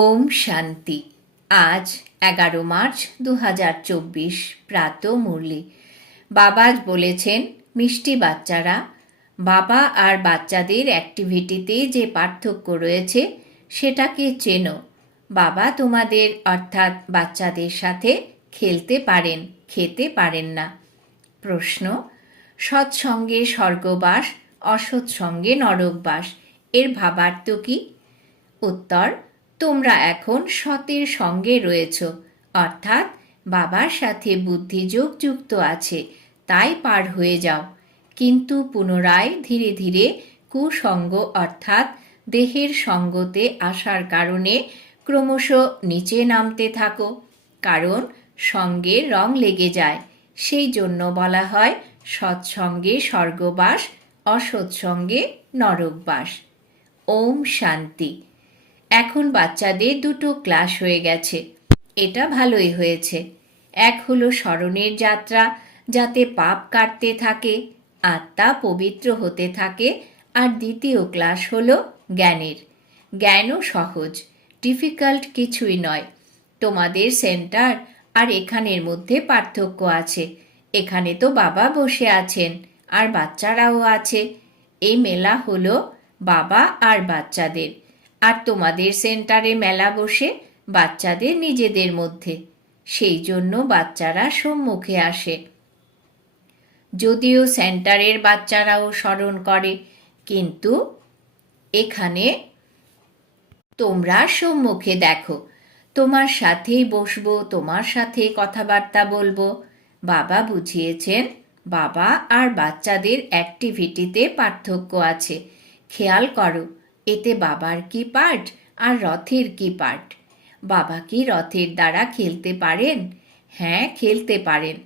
ওম শান্তি। আজ এগারো মার্চ দু হাজার চব্বিশ, প্রাত মুরলি। বাবা বলেছেন, মিষ্টি বাচ্চারা, বাবা আর বাচ্চাদের অ্যাক্টিভিটিতে যে পার্থক্য রয়েছে, সেটাকে চেনো। বাবা তোমাদের, অর্থাৎ বাচ্চাদের সাথে খেলতে পারেন, খেতে পারেন না। প্রশ্ন, সৎসঙ্গে স্বর্গবাস, অসৎসঙ্গে নরকবাস। এর ভাবার্থ কি? উত্তর তোমরা এখন সতের সঙ্গে রয়েছ। অর্থাৎ বাবার সাথে বুদ্ধিযোগ যুক্ত আছে, তাই পার হয়ে যাও। কিন্তু পুনরায় ধীরে ধীরে কুসঙ্গ অর্থাৎ দেহের সঙ্গতে আসার কারণে ক্রমশ নিচে নামতে থাকো, কারণ সঙ্গে রং লেগে যায়। সেই জন্য বলা হয় সৎসঙ্গে স্বর্গবাস, অসৎসঙ্গে নরকবাস। ওম শান্তি। এখন বাচ্চাদের দুটো ক্লাস হয়ে গেছে। এটা ভালোই হয়েছে। এক হলো স্মরণের যাত্রা, যাতে পাপ কাটতে থাকে, আত্মা পবিত্র হতে থাকে, আর দ্বিতীয় ক্লাস হলো জ্ঞানের। জ্ঞানও সহজ ডিফিকাল্ট কিছুই নয়। তোমাদের সেন্টার আর এখানের মধ্যে পার্থক্য আছে। এখানে তো বাবা বসে আছেন, আর বাচ্চারাও আছে। এই মেলা হলো বাবা আর বাচ্চাদের। আর তোমাদের সেন্টারে মেলা বসে বাচ্চাদের নিজেদের মধ্যে। সেই জন্য বাচ্চারা সম্মুখে আসে। যদিও সেন্টারের বাচ্চারাও স্মরণ করে, কিন্তু এখানে তোমরা সম্মুখে দেখো। তোমার সাথেই বসবো, তোমার সাথে কথাবার্তা বলব। বাবা বুঝিয়েছেন, বাবা আর বাচ্চাদের অ্যাক্টিভিটিতে পার্থক্য আছে। খেয়াল করো এতে বাবার কি পার্ট আর রথের কি পার্ট বাবা কি রথের দ্বারা খেলতে পারেন? হ্যাঁ খেলতে পারেন।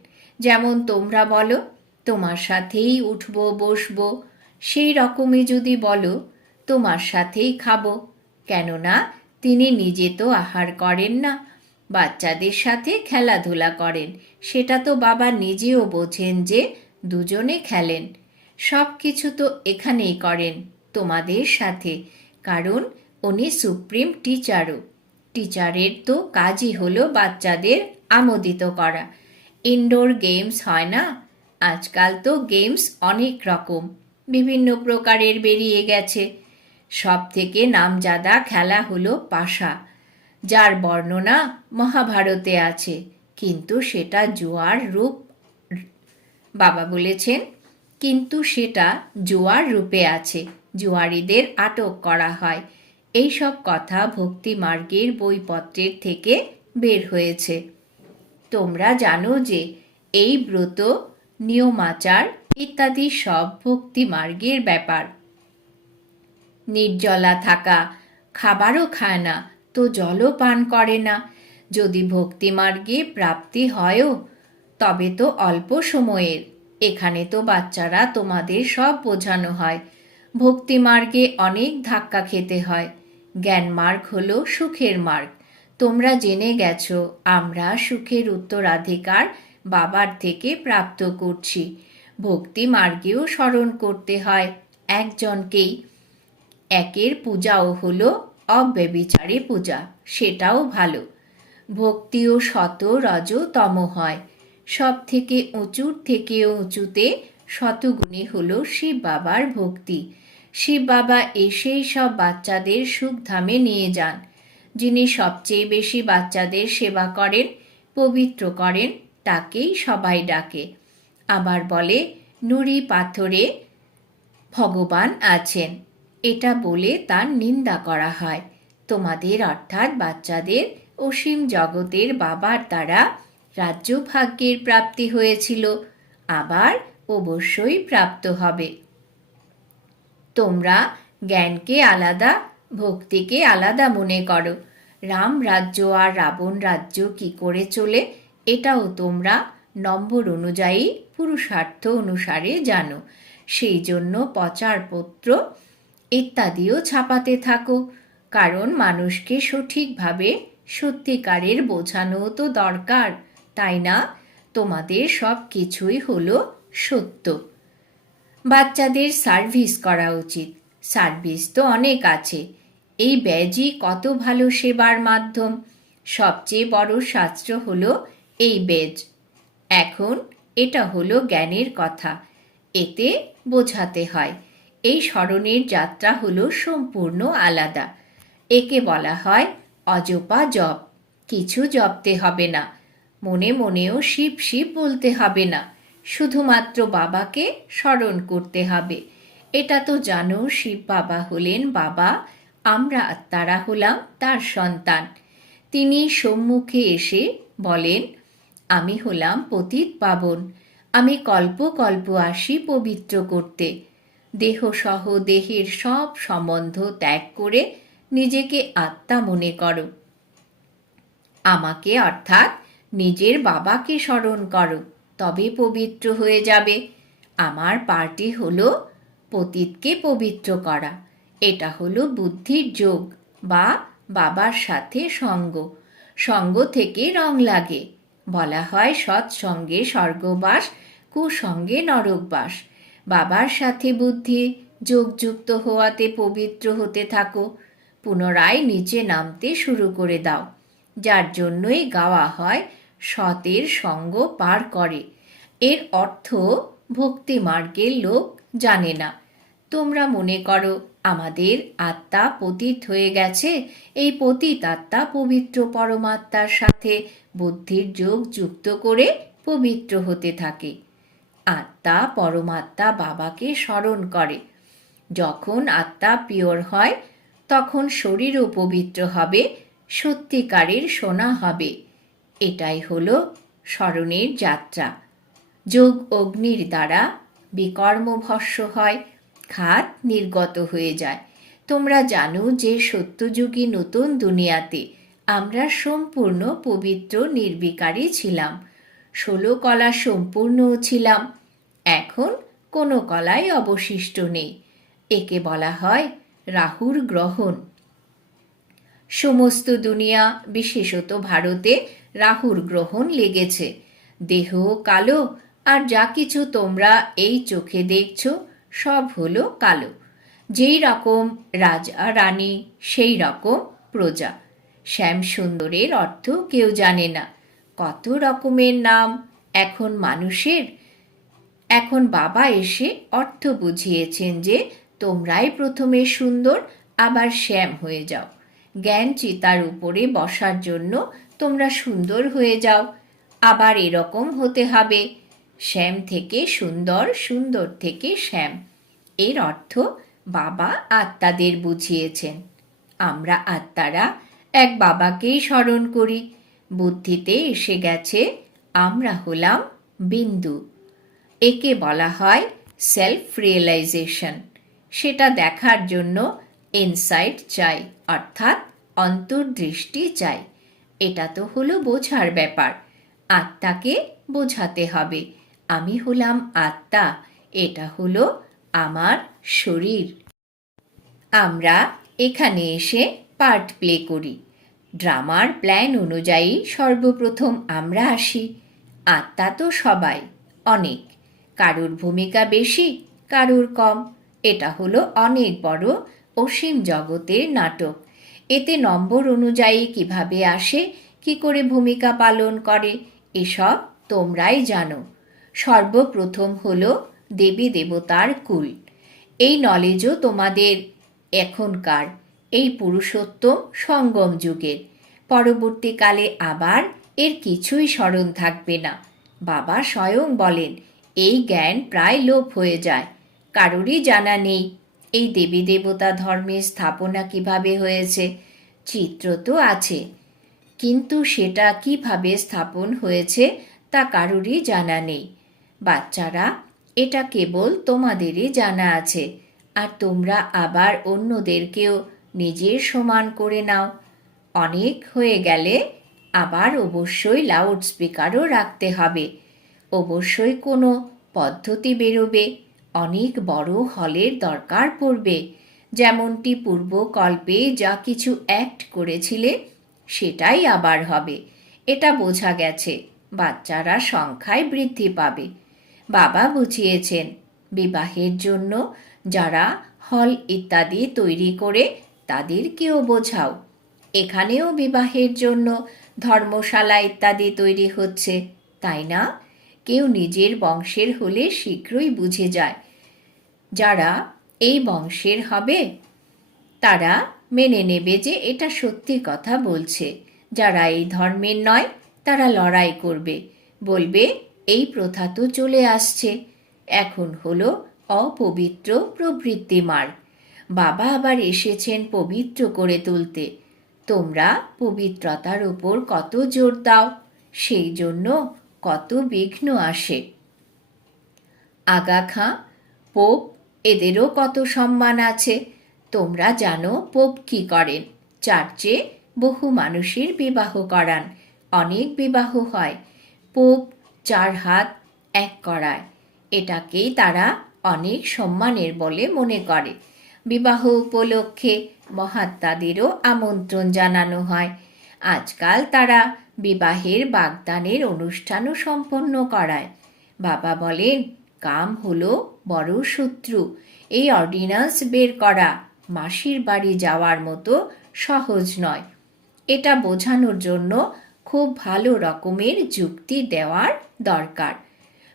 যেমন তোমরা বলো, তোমার সাথেই উঠবো, বসবো। সেই রকমই যদি বলো, তোমার সাথেই খাব। কেননা তিনি নিজে তো আহার করেন না, বাচ্চাদের সাথে খেলাধুলা করেন। সেটা তো বাবা নিজেও বোঝেন যে দুজনে খেলেন। সব কিছু তো এখানেই করেন। তোমাদের সাথে, কারণ উনি সুপ্রিম টিচারও। টিচারের তো কাজই হলো বাচ্চাদের আমোদিত করা। ইনডোর গেমস হয় না? আজকাল তো গেমস অনেক রকম, বিভিন্ন প্রকারের বেরিয়ে গেছে। সব থেকে নামজাদা খেলা হলো পাশা, যার বর্ণনা মহাভারতে আছে, কিন্তু সেটা জোয়ার রূপ, বাবা বলেছেন, কিন্তু সেটা জোয়ার রূপে আছে। জুয়ারিদের আটক করা হয়। এই সব কথা ভক্তি মার্গের বইপত্রের থেকে বের হয়েছে। তোমরা জানো যে এই ব্রত, নিয়মাচার ইত্যাদি সব ভক্তি মার্গের ব্যাপার। নির্জলা থাকা, খাবারও খায় না, তো জলও পান করে না। যদি ভক্তিমার্গে প্রাপ্তি হয়ও, তবে তো অল্প সময়ের। এখানে তো বাচ্চারা তোমাদের সব বোঝানো হয়। ভক্তিমার্গে অনেক ধাক্কা খেতে হয়। জ্ঞান মার্গ হলো সুখের মার্গ। তোমরা জেনে গেছ, আমরা সুখের উত্তরাধিকার বাবার থেকে প্রাপ্ত করছি। ভক্তি মার্গেও স্মরণ করতে হয় একজনকেই। একের পূজাও হলো অব্যবিচারী পূজা, সেটাও ভালো। ভক্তিও শত রজ তম হয়। সব থেকে উঁচুর থেকেও উঁচুতে শতগুণী হল শিব বাবার ভক্তি। শিব বাবা এসেই সব বাচ্চাদের সুখধামে নিয়ে যান। যিনি সবচেয়ে বেশি বাচ্চাদের সেবা করেন, পবিত্র করেন, তাকেই সবাই ডাকে। আবার বলে, নুড়ি পাথরে ভগবান আছেন। এটা বলে তার নিন্দা করা হয়। তোমাদের অর্থাৎ বাচ্চাদের অসীম জগতের বাবার দ্বারা রাজ্য ভাগ্যের প্রাপ্তি হয়েছিল। আবার অবশ্যই প্রাপ্ত হবে। তোমরা জ্ঞানকে আলাদা, ভক্তিকে আলাদা মনে করো। রাম রাজ্য আর রাবণ রাজ্য কি করে চলে, এটাও তোমরা নম্বর অনুযায়ী পুরুষার্থ অনুসারে জানো। সেই জন্য প্রচারপত্র ইত্যাদিও ছাপাতে থাকো, কারণ মানুষকে সঠিকভাবে সত্যিকারের বোঝানো তো দরকার, তাই না? তোমাদের সব কিছুই হলো সত্য। বাচ্চাদের সার্ভিস করা উচিত। সার্ভিস তো অনেক আছে। এই ব্যাজই কত ভালো সেবার মাধ্যম। সবচেয়ে বড় শাস্ত্র হলো এই বেজ এখন এটা হলো জ্ঞানের কথা। এতে বোঝাতে হয়, এই স্মরণের যাত্রা হলো সম্পূর্ণ আলাদা। একে বলা হয় অজপা জপ। কিছু জপতে হবে না। মনে মনেও শিব শিব বলতে হবে না। শুধুমাত্র বাবাকে স্মরণ করতে হবে। এটা তো জানো, শিব বাবা হলেন বাবা, আমরা তারা হলাম তার সন্তান। তিনি সম্মুখে এসে বলেন, আমি হলাম পতিত পাবন। আমি কল্প কল্প আসি পবিত্র করতে। দেহসহ দেহের সব সম্বন্ধ ত্যাগ করে নিজেকে আত্মা মনে করো। আমাকে অর্থাৎ নিজের বাবাকে স্মরণ করো। তবে পবিত্র হয়ে যাবে। আমার পার্টি হলো পতীতকে পবিত্র করা। এটা হলো বুদ্ধির যোগ বা বাবার সাথে সঙ্গ। সঙ্গ থেকে রং লাগে। বলা হয় সৎসঙ্গে স্বর্গবাস, কুসঙ্গে নরকবাস। বাবার সাথে বুদ্ধি যোগযুক্ত হওয়াতে পবিত্র হতে থাকো। পুনরায় নিচে নামতে শুরু করে দাও। যার জন্যই গাওয়া হয় সতের সঙ্গ পার করে। এর অর্থ, ভক্তি মার্গের লোক জানে না। তোমরা মনে করো, আমাদের আত্মা পতিত হয়ে গেছে। এই পতিত আত্মা পবিত্র পরমাত্মার সাথে বুদ্ধির যোগ যুক্ত করে পবিত্র হতে থাকে। আত্মা পরমাত্মা বাবাকে স্মরণ করে। যখন আত্মা পিওর হয়, তখন শরীরও পবিত্র হবে, সত্যিকারের সোনা হবে। এটাই হল স্মরণের যাত্রা। যোগ অগ্নির দ্বারা বিকর্ম ভস্য হয়, খাত নির্গত হয়ে যায়। তোমরা জানো যে সত্যযুগী নতুন দুনিয়াতে আমরা সম্পূর্ণ পবিত্র নির্বিকারী ছিলাম। ষোলো কলা সম্পূর্ণও ছিলাম, এখন কোনো কলাই অবশিষ্ট নেই। একে বলা হয় রাহুর গ্রহণ। সমস্ত দুনিয়া, বিশেষত ভারতে রাহুর গ্রহণ লেগেছে। দেহ কালো, আর যা কিছু তোমরা এই চোখে দেখছ, সব হলো কালো। যেই রকম রাজা রানী, সেই রকম প্রজা। শ্যাম সুন্দরের অর্থ কেউ জানে না। কত রকমের নাম, এখন মানুষের? এখন বাবা এসে অর্থ বুঝিয়েছেন যে, তোমরাই প্রথমে সুন্দর, আবার শ্যাম হয়ে যাও। জ্ঞান চিতার উপরে বসার জন্য তোমরা সুন্দর হয়ে যাও। আবার এরকম হতে হবে। শ্যাম থেকে সুন্দর সুন্দর থেকে শ্যাম। এর অর্থ বাবা আত্মাদের বুঝিয়েছেন। আমরা আত্মারা এক বাবাকেই স্মরণ করি। বুদ্ধিতে এসে গেছে, আমরা হলাম বিন্দু। একে বলা হয় সেলফ রিয়েলাইজেশন সেটা দেখার জন্য ইনসাইট চাই, অর্থাৎ অন্তর্দৃষ্টি চাই। এটা তো হলো বোঝার ব্যাপার। আত্মাকে বোঝাতে হবে। আমি হলাম আত্মা। এটা হলো আমার শরীর। আমরা এখানে এসে পার্ট প্লে করি। ড্রামার প্ল্যান অনুযায়ী সর্বপ্রথম আমরা আসি। আত্মা তো সবাই, অনেক। কারুর ভূমিকা বেশি, কারুর কম। এটা হলো অনেক বড় অসীম জগতের নাটক। এতে নম্বর অনুযায়ী কীভাবে আসে, কি করে ভূমিকা পালন করে, এসব তোমরাই জানো। সর্বপ্রথম হল দেবী দেবতার কুল। এই নলেজও তোমাদের এখনকার, এই পুরুষোত্তম সঙ্গম যুগের। পরবর্তীকালে আবার এর কিছুই স্মরণ থাকবে না। বাবা স্বয়ং বলেন, এই জ্ঞান প্রায় লোপ হয়ে যায়। কারোরই জানা নেই এই দেবী দেবতা ধর্মের স্থাপনা কীভাবে হয়েছে? চিত্র তো আছে। কিন্তু সেটা কীভাবে স্থাপন হয়েছে তা কারুরই জানা নেই। বাচ্চারা, এটা কেবল তোমাদেরই জানা আছে। আর তোমরা আবার অন্যদেরকেও নিজের সমান করে নাও। অনেক হয়ে গেলে আবার অবশ্যই লাউড স্পিকারও রাখতে হবে। অবশ্যই কোনো পদ্ধতি বেরোবে। অনেক বড় হলের দরকার পড়বে। যেমনটি পূর্বকল্পে যা কিছু অ্যাক্ট করেছিলে, সেটাই আবার হবে। এটা বোঝা গেছে, বাচ্চারা সংখ্যায় বৃদ্ধি পাবে। বাবা বুঝিয়েছেন, বিবাহের জন্য যারা হল ইত্যাদি তৈরি করে, তাদেরকেও বোঝাও। এখানেও বিবাহের জন্য ধর্মশালা ইত্যাদি তৈরি হচ্ছে, তাই না? কেউ নিজের বংশের হলে শীঘ্রই বুঝে যায় যারা এই বংশের হবে, তারা মেনে নেবে যে এটা সত্যি কথা বলছে। যারা এই ধর্মের নয়, তারা লড়াই করবে। বলবে, এই প্রথা তো চলে আসছে। এখন হলো অপবিত্র প্রবৃত্তি মার বাবা আবার এসেছেন পবিত্র করে তুলতে। তোমরা পবিত্রতার উপর কত জোর দাও, সেই জন্য কত বিঘ্ন আসে। আগা খাঁ পোপ এদেরও কত সম্মান আছে? তোমরা জানো পোপ কি করেন। চার্চে বহু মানুষের বিবাহ করান। অনেক বিবাহ হয়। পোপ চার হাত এক করায়। এটাকেই তারা অনেক সম্মানের বলে মনে করে। বিবাহ উপলক্ষে মহাত্মাদেরও আমন্ত্রণ জানানো হয়। আজকাল তারা বিবাহের বাগদানের অনুষ্ঠানও সম্পন্ন করায়। বাবা বলেন কাম হলো বড় শত্রু। এই অর্ডিন্যান্স বের করা মাসির বাড়ি যাওয়ার মতো সহজ নয়। এটা বোঝানোর জন্য খুব ভালো রকমের যুক্তি দেওয়ার দরকার।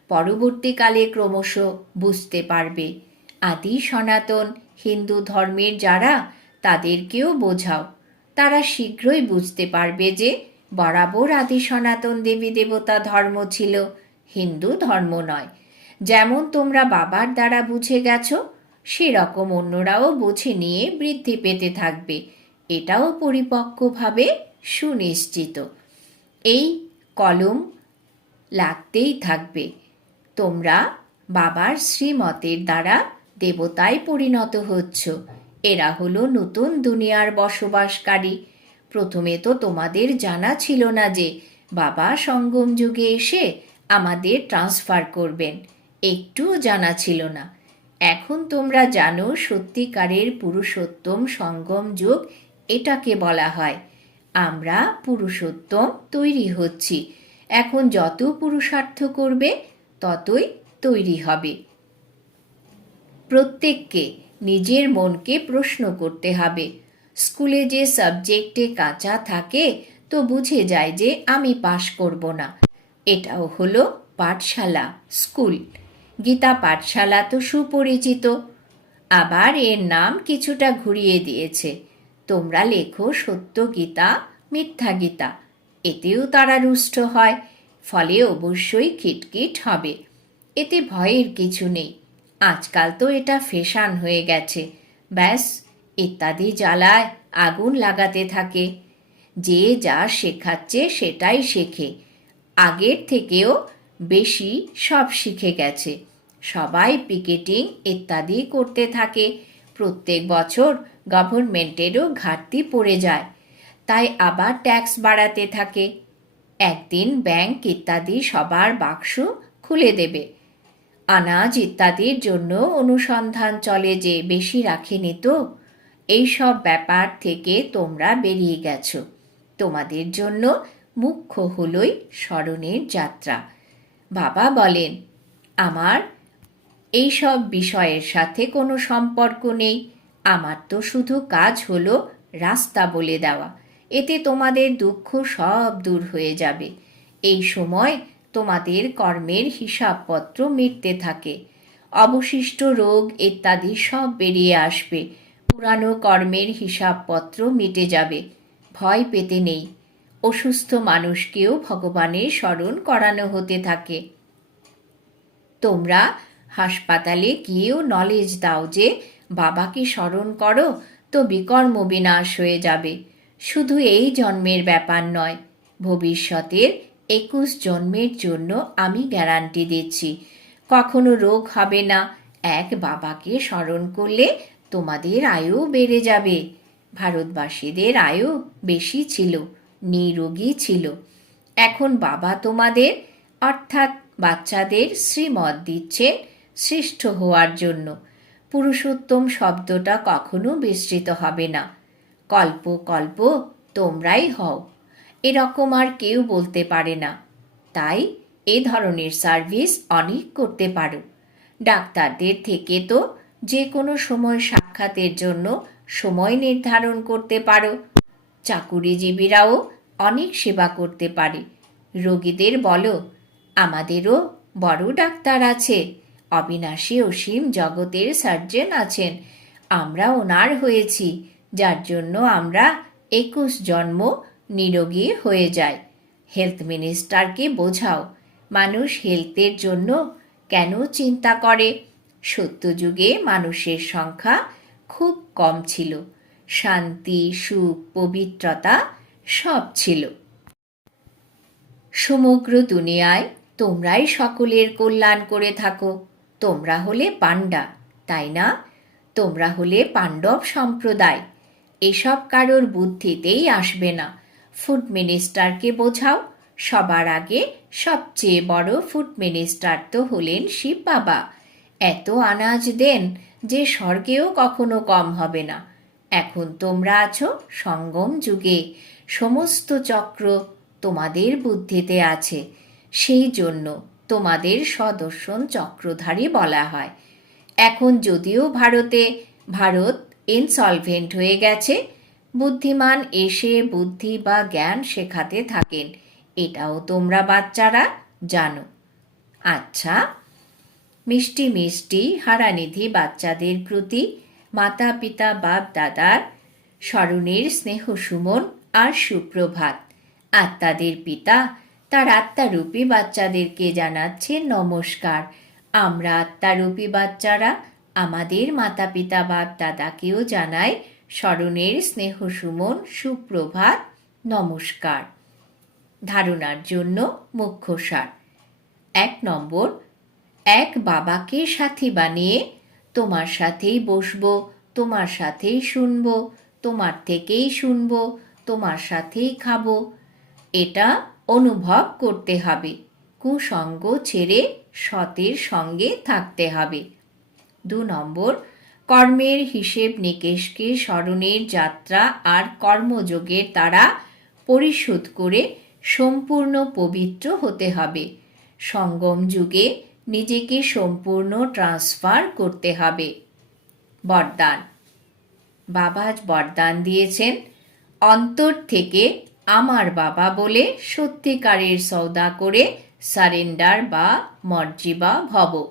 পরবর্তীকালে ক্রমশ বুঝতে পারবে। আদি সনাতন, হিন্দু ধর্মের যারা, তাদেরকেও বোঝাও। তারা শীঘ্রই বুঝতে পারবে যে বরাবর আদি সনাতন দেবী দেবতা ধর্ম ছিল, হিন্দু ধর্ম নয়। যেমন তোমরা বাবার দ্বারা বুঝে গেছো, সেরকম অন্যরাও বুঝে নিয়ে বৃদ্ধি পেতে থাকবে। এটাও পরিপক্কভাবে সুনিশ্চিত। এই কলম লাগতেই থাকবে। তোমরা বাবার শ্রীমতের দ্বারা দেবতায় পরিণত হচ্ছ। এরা হলো নতুন দুনিয়ার বসবাসকারী। প্রথমে তো তোমাদের জানা ছিল না যে বাবা সঙ্গম যুগে এসে আমাদের ট্রান্সফার করবেন। একটুও জানা ছিল না। এখন তোমরা জানো সত্যিকারের পুরুষোত্তম সঙ্গম যুগ এটাকে বলা হয়। আমরা পুরুষোত্তম তৈরি হচ্ছি। এখন যত পুরুষার্থ করবে, ততই তৈরি হবে। প্রত্যেককে নিজের মনকে প্রশ্ন করতে হবে। স্কুলে যে সাবজেক্টে কাঁচা থাকে, তো বুঝে যায় যে আমি পাশ করব না। এটাও হলো পাঠশালা, স্কুল। গীতা পাঠশালা তো সুপরিচিত। আবার এর নাম কিছুটা ঘুরিয়ে দিয়েছে। তোমরা লেখো সত্য গীতা, মিথ্যা গীতা। এতেও তারা রুষ্ট হয়, ফলে অবশ্যই খিটকিট হবে। এতে ভয়ের কিছু নেই। আজকাল তো এটা ফেশান হয়ে গেছে। ব্যাস, ইত্যাদি জ্বালায় আগুন লাগাতে থাকে। যে যা শেখাচ্ছে সেটাই শেখে। আগের থেকেও বেশি সব শিখে গেছে। সবাই পিকেটিং ইত্যাদি করতে থাকে। প্রত্যেক বছর গভর্নমেন্টেরও ঘাটতি পড়ে যায়, তাই আবার ট্যাক্স বাড়াতে থাকে। একদিন ব্যাংক ইত্যাদি সবার বাক্স খুলে দেবে। আনাজ ইত্যাদির জন্য অনুসন্ধান চলে যে বেশি রাখেনি তো? এইসব ব্যাপার থেকে তোমরা বেরিয়ে গেছো। তোমাদের জন্য মুখ্য হলই স্মরণের যাত্রা। বাবা বলেন, আমার এই সব বিষয়ের সাথে কোনো সম্পর্ক নেই। আমার তো শুধু কাজ হলো রাস্তা বলে দেওয়া। এতে তোমাদের দুঃখ সব দূর হয়ে যাবে। এই সময় তোমাদের কর্মের হিসাবপত্র মিটতে থাকে। অবশিষ্ট রোগ ইত্যাদি সব বেরিয়ে আসবে। পুরানো কর্মের হিসাবপত্র মিটে যাবে। ভয় পেতে নেই। অসুস্থ মানুষকেও ভগবানের স্মরণ করানো হতে থাকে। তোমরা হাসপাতালে গিয়েও নলেজ দাও যে বাবাকে স্মরণ করো, তো বিকর্ম বিনাশ হয়ে যাবে। শুধু এই জন্মের ব্যাপার নয়, ভবিষ্যতের একুশ জন্মের জন্য আমি গ্যারান্টি দিচ্ছি। কখনো রোগ হবে না, এক বাবাকে স্মরণ করলে তোমাদের আয়ু বেড়ে যাবে। ভারতবাসীদের আয়ু বেশি ছিল, নিরোগী ছিল। এখন বাবা তোমাদের, অর্থাৎ বাচ্চাদের শ্রীমত দিচ্ছেন শ্রেষ্ঠ হওয়ার জন্য। পুরুষোত্তম শব্দটা কখনো বিস্তৃত হবে না। কল্প কল্প, তোমরাই হও। এরকম আর কেউ বলতে পারে না। তাই এ ধরনের সার্ভিস অনেক করতে পারো। ডাক্তারদের থেকে তো যে কোনো সময় সাক্ষাতের জন্য সময় নির্ধারণ করতে পারো। চাকুরিজীবীরাও অনেক সেবা করতে পারে। রোগীদের বলো, আমাদেরও বড় ডাক্তার আছে। অবিনাশী অসীম জগতের সার্জন আছেন। আমরা ওনার হয়েছি, যার জন্য আমরা একুশ জন্ম নিরোগী হয়ে যায় হেলথ মিনিস্টারকে বোঝাও, মানুষ হেলথের জন্য কেন চিন্তা করে? সত্যযুগে মানুষের সংখ্যা খুব কম ছিল। শান্তি, সুখ, পবিত্রতা সব ছিল। সমগ্র দুনিয়ায় তোমরাই সকলের কল্যাণ করে থাকো। তোমরা হলে পাণ্ডা, তাই না? তোমরা হলে পাণ্ডব সম্প্রদায়। এসব কারোর বুদ্ধিতেই আসবে না। ফুড মিনিস্টারকে বোঝাও, সবার আগে সবচেয়ে বড় ফুড মিনিস্টার তো হলেন শিব বাবা। এত আনাজ দেন যে স্বর্গেও কখনো কম হবে না। এখন তোমরা আছো সঙ্গম যুগে। সমস্ত চক্র তোমাদের বুদ্ধিতে আছে। সেই জন্য তোমাদের সদর্শন চক্রধারী বলা হয়। এখন যদিও ভারতে, ভারত ইনসলভেন্ট হয়ে গেছে, বুদ্ধিমান এসে বুদ্ধি বা জ্ঞান শেখাতে থাকেন। এটাও তোমরা বাচ্চারা জানো। আচ্ছা মিষ্টি মিষ্টি হারানিধি বাচ্চাদের প্রতি মাতা পিতা বাপ দাদার স্মরণের স্নেহ সুমন আর সুপ্রভাত। আত্মাদের পিতা তার আত্মারূপী বাচ্চাদেরকে জানাচ্ছে নমস্কার। আমরা আত্মারূপী বাচ্চারা, আমাদের মাতা পিতা বাপ দাদাকেও জানাই স্মরণের স্নেহ সুমন, সুপ্রভাত, নমস্কার। ধারণার জন্য মুখ্য সার। এক নম্বর, এক বাবাকে সাথী বানিয়ে তোমার সাথেই বসবো, তোমার সাথেই শুনব, তোমার থেকেই শুনব, তোমার সাথেই খাব। এটা অনুভব করতে হবে। কুসঙ্গ ছেড়ে সতের সঙ্গে থাকতে হবে। দু নম্বর, কর্মের হিসেব নিকেশকে স্মরণের যাত্রা আর কর্মযোগের দ্বারা পরিশোধ করে সম্পূর্ণ পবিত্র হতে হবে। সঙ্গম যুগে নিজেকে সম্পূর্ণ ট্রান্সফার করতে হবে। বরদান। বাবাজ বরদান দিয়েছেন। অন্তর থেকে আমার বাবা বলে সত্যিকারের সৌদা করে সারেন্ডার বা মর্জিবা ভব।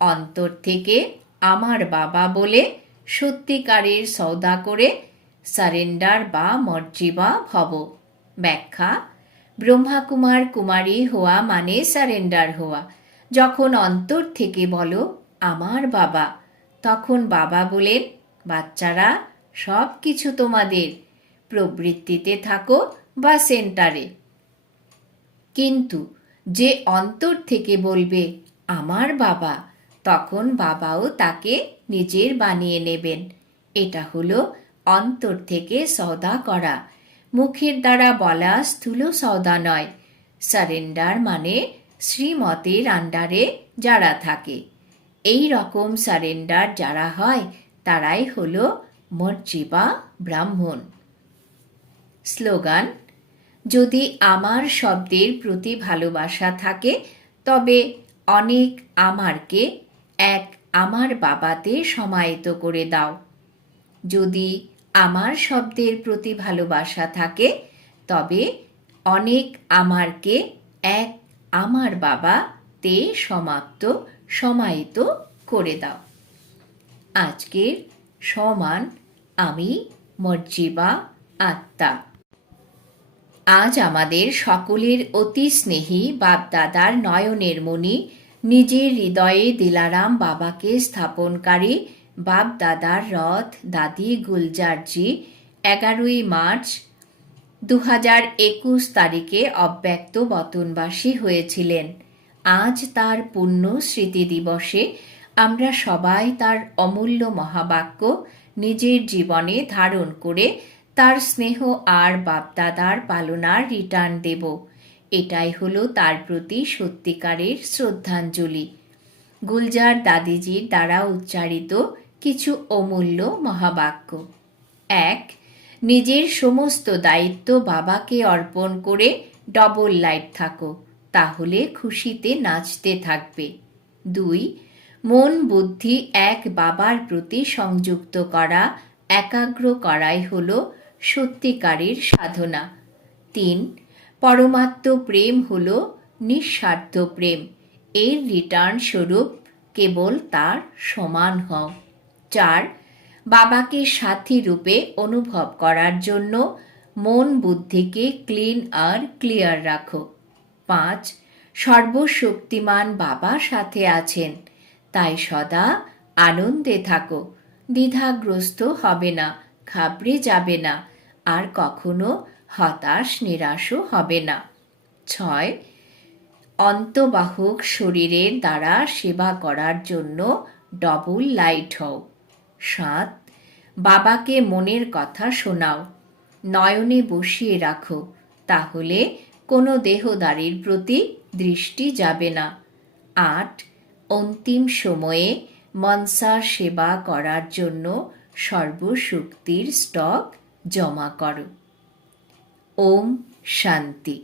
অন্তর থেকে আমার বাবা বলে সত্যিকারের সৌদা করে সারেন্ডার বা মর্জিবা ভব। ব্যাখ্যা, ব্রহ্মাকুমার কুমারী হওয়া মানে সারেন্ডার হওয়া। যখন অন্তর থেকে বলো, আমার বাবা তখন বাবা বলেন, বাচ্চারা সব কিছু তোমাদের। প্রবৃত্তিতে থাকো বা সেন্টারে। কিন্তু যে অন্তর থেকে বলবে, আমার বাবা তখন বাবাও তাকে নিজের বানিয়ে নেবেন। এটা হলো অন্তর থেকে সওদা করা। মুখের দ্বারা বলা স্থূল সওদা নয়। সারেন্ডার মানে শ্রীমতের আন্ডারে যারা থাকে। এই রকম সারেন্ডার যারা হয়, তারাই হলো মর্জিবা ব্রাহ্মণ। স্লোগান, যদি আমার শব্দের প্রতি ভালোবাসা থাকে, তবে অনেক আমারকে এক আমার বাবাতে সমাহিত করে দাও। যদি আমার শব্দের প্রতি ভালোবাসা থাকে, তবে অনেক আমারকে এক আমার বাবা তে সমাপ্ত, সমাহিত করে দাও। আজকের সমান আমি মর্জিবা আত্মা। আজ আমাদের সকলের অতি স্নেহী বাপদাদার নয়নের মণি, নিজের হৃদয়ে দিলারাম বাবাকে স্থাপনকারী বাপদাদার রথ দাদি গুলজারজি এগারোই মার্চ দু হাজার একুশ তারিখে অব্যক্ত বতনবাসী হয়েছিলেন। আজ তার পুণ্য স্মৃতি দিবসে আমরা সবাই তার অমূল্য মহাবাক্য নিজের জীবনে ধারণ করে তার স্নেহ আর বাপদাদার পালনার রিটার্ন দেব। এটাই হলো তার প্রতি সত্যিকারের শ্রদ্ধাঞ্জলি। গুলজার দাদিজির দ্বারা উচ্চারিত কিছু অমূল্য মহাবাক্য। এক, নিজের সমস্ত দায়িত্ব বাবাকে অর্পণ করে ডবল লাইট থাকো, তাহলে খুশিতে নাচতে থাকবে। দুই, মন বুদ্ধি এক বাবার প্রতি সংযুক্ত করা, একাগ্র করাই হল সত্যিকারের সাধনা। তিন, পরমাত্ম প্রেম হল নিঃস্বার্থ প্রেম। এর রিটার্ন স্বরূপ কেবল তার সমান হও। চার, বাবাকে সাথী রূপে অনুভব করার জন্য মন বুদ্ধিকে ক্লিন আর ক্লিয়ার রাখো। পাঁচ, সর্বশক্তিমান বাবা সাথে আছেন। তাই সদা আনন্দে থাকো। দ্বিধাগ্রস্ত হবে না, ঘাবড়ে যাবে না। আর কখনো হতাশ, নিরাশও হবে না। ছয়, অন্তবাহক শরীরের দ্বারা সেবা করার জন্য ডবল লাইট হও। সাত, বাবাকে মনের কথা শোনাও। নয়নে বসিয়ে রাখো, তাহলে কোনো দেহদারির প্রতি দৃষ্টি যাবে না। আট, অন্তিম সময়ে মনসার সেবা করার জন্য সর্বশক্তির স্টক জমা করো। ওম শান্তি।